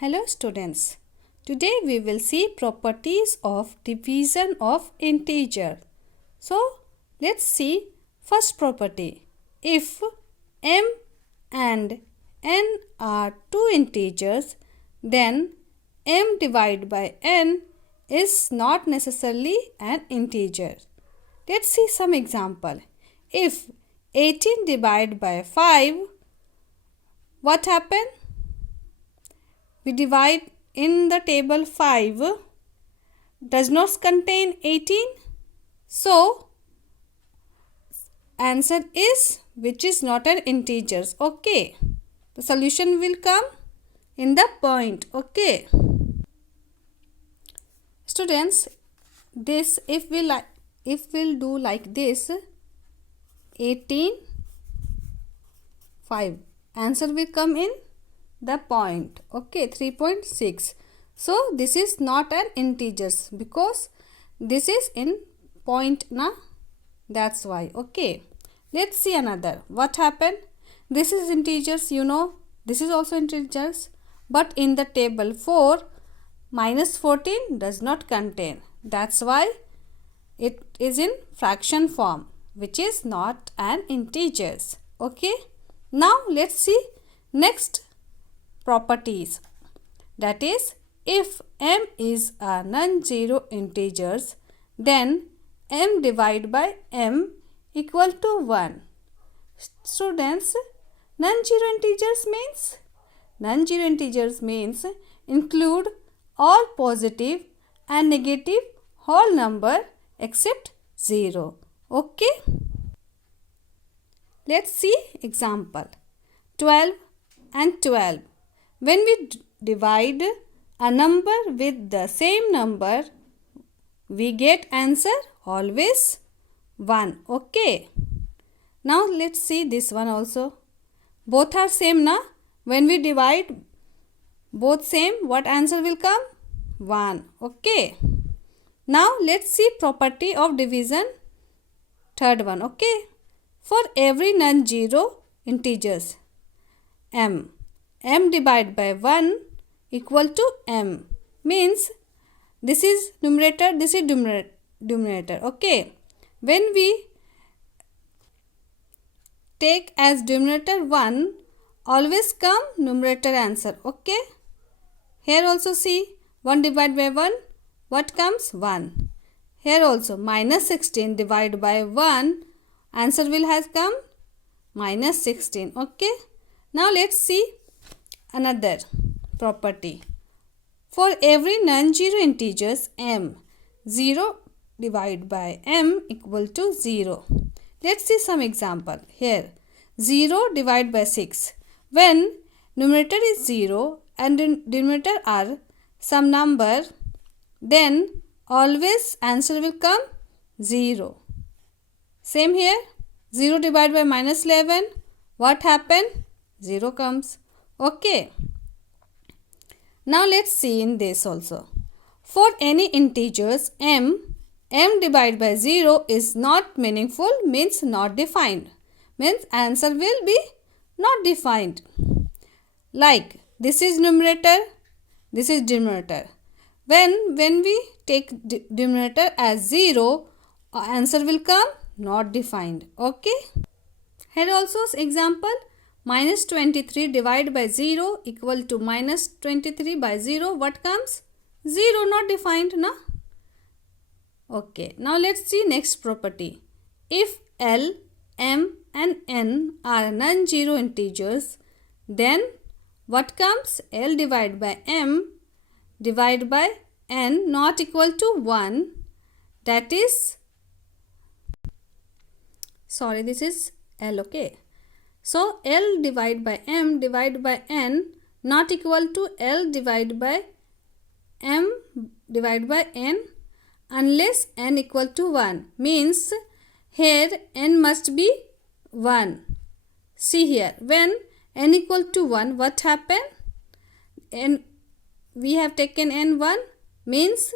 Hello students. Today we will see properties of division of integer. So let's see first property. If m and n are two integers, then m divided by n is not necessarily an integer. Let's see some example. If 18 divided by 5, what happen? We divide in the table 5 does not contain 18. So, answer is which is not an integer. Okay. The solution will come in the point. Okay. Students, this if we'll do like this, 18, 5. Answer will come in the point. Okay, 3.6. So this is not an integers because this is in point na, that's why. Okay, let's see another. What happened? This is integers, you know, this is also integers, but in the table 4 minus 14 does not contain, that's why it is in fraction form, which is not an integers. Okay, now let's see next properties, that is if m is a non-zero integers, then m divided by m equal to 1. Students, non-zero integers means include all positive and negative whole number except 0. Okay, let's see example. 12 and 12. When we divide a number with the same number, we get answer always 1. Okay. Now let's see this one also. Both are same na? When we divide both same, what answer will come? 1. Okay. Now let's see property of division. Third one. Okay. For every non-zero integers, m divided by 1 equal to m, means this is numerator, this is denominator. Okay, when we take as denominator 1, always come numerator answer. Okay, here also see 1 divided by 1, what comes? 1. Here also minus 16 divided by 1, answer will have come minus 16. Okay, now let's see another property. For every non-zero integers m, 0 divided by m equal to 0. Let's see some example. Here 0 divided by 6. When numerator is 0 and denominator are some number, then always answer will come 0. Same here, 0 divided by minus 11. What happened? 0 comes. Okay. Now let's see in this also. For any integers m divided by 0 is not meaningful, means not defined. Means answer will be not defined. Like this is numerator, this is denominator. When we take denominator as 0, answer will come not defined. Okay. Here also example. Minus 23 divided by 0 equal to minus 23 by 0. What comes? 0, not defined, na? Okay. Now let's see next property. If L, M and N are non-zero integers, then what comes? L divided by M divided by N not equal to 1. That is, sorry, this is L. Okay. So, L divided by M divided by N not equal to L divided by M divided by N unless N equal to 1. Means here N must be 1. See here, when N equal to 1, what happened? N, we have taken N 1, means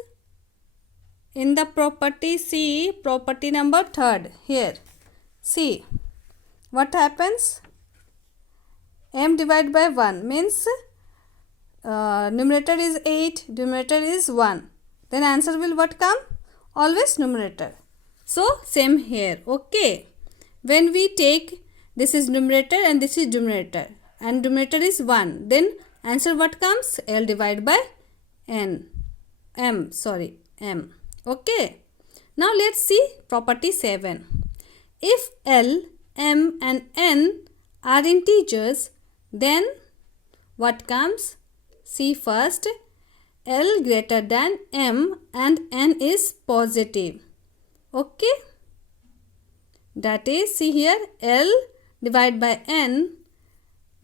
in the property, see property number 3rd here. See. What happens? M divided by 1 means numerator is 8, denominator is 1. Then answer will what come? Always numerator. So same here. Okay. When we take this is numerator and this is denominator and denominator is 1, then answer what comes? L divided by M. Okay. Now let's see property 7. If L, M and N are integers, then what comes? See first, L greater than M and N is positive. Okay. That is, see here, L divided by N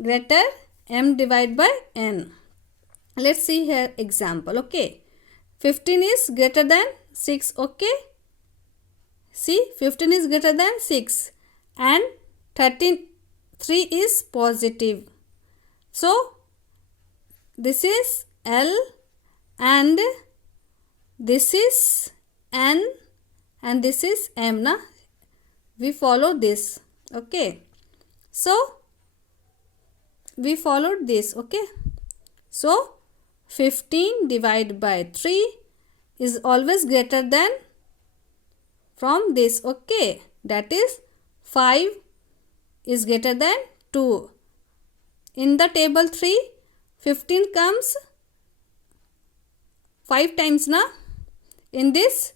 greater M divided by N. Let's see here example. Okay. 15 is greater than 6. Okay. See, 15 is greater than 6 and 3 is positive. So, this is L and this is N and this is M. Na? We follow this. Okay. So, we followed this. Okay. So, 15 divided by 3 is always greater than from this. Okay. That is 5 is greater than 2. In the table 3, 15 comes 5 times. Na? In this,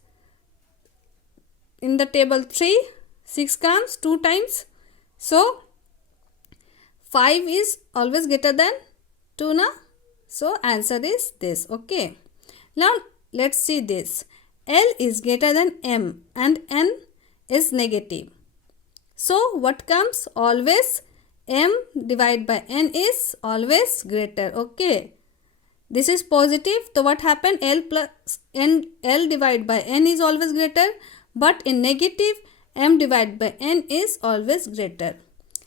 in the table 3, 6 comes 2 times. So, 5 is always greater than 2. Na? So, answer is this. Okay. Now, let's see this. L is greater than M and N is negative. So, what comes? Always M divided by N is always greater. Okay. This is positive. So, what happened? L plus N, L divided by N is always greater. But in negative, M divided by N is always greater.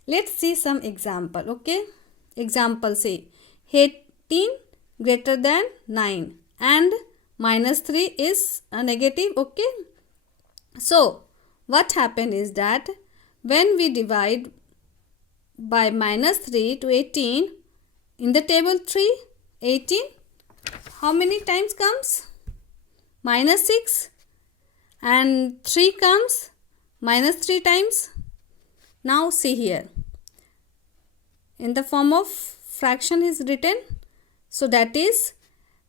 Let's see some example. Okay. Example say 18 greater than 9 and minus 3 is a negative. Okay. So, what happened is that when we divide by minus 3 to 18, in the table 3, 18, how many times comes? Minus 6 and 3 comes minus 3 times. Now see here. In the form of fraction is written. So that is,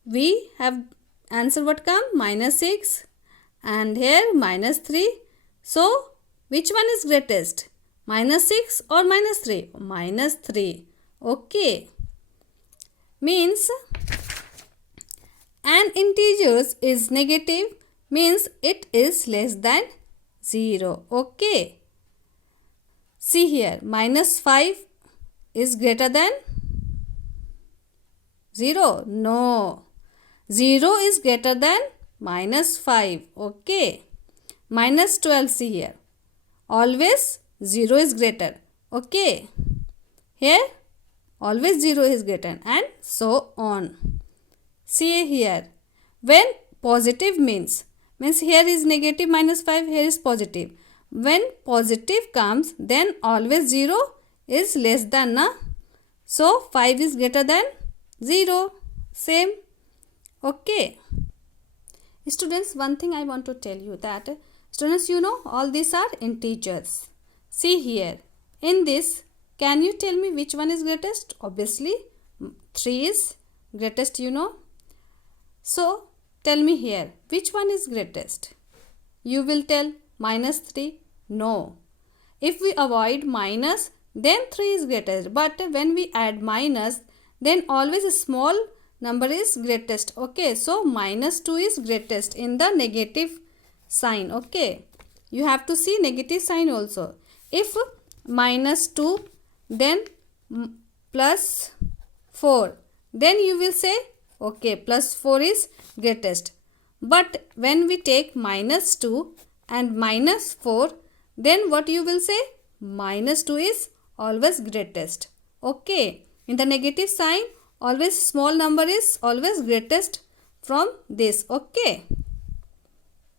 we have answer what come? Minus 6 and here minus 3. So, which one is greatest? Minus 6 or minus 3? Minus 3. Okay. Means an integer is negative means it is less than 0. Okay. See here, minus 5 is greater than 0. No. 0 is greater than minus 5. Okay. Minus 12, see here. Always 0 is greater. Okay. Here, always 0 is greater and so on. See here. When positive means here is negative minus 5, here is positive. When positive comes, then always 0 is less than. Na? So, 5 is greater than 0. Same. Okay. Students, one thing I want to tell you that, students, you know, all these are integers. See here. In this, can you tell me which one is greatest? Obviously, 3 is greatest, you know. So, tell me here, which one is greatest? You will tell minus 3. No. If we avoid minus, then 3 is greatest. But when we add minus, then always a small number is greatest. Okay. So, minus 2 is greatest in the negative sign. Okay. You have to see negative sign also. If minus 2, then plus 4, then you will say, okay, plus 4 is greatest. But when we take minus 2 and minus 4, then what you will say? Minus 2 is always greatest. Okay. In the negative sign, always small number is always greatest from this. Okay.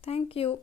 Thank you.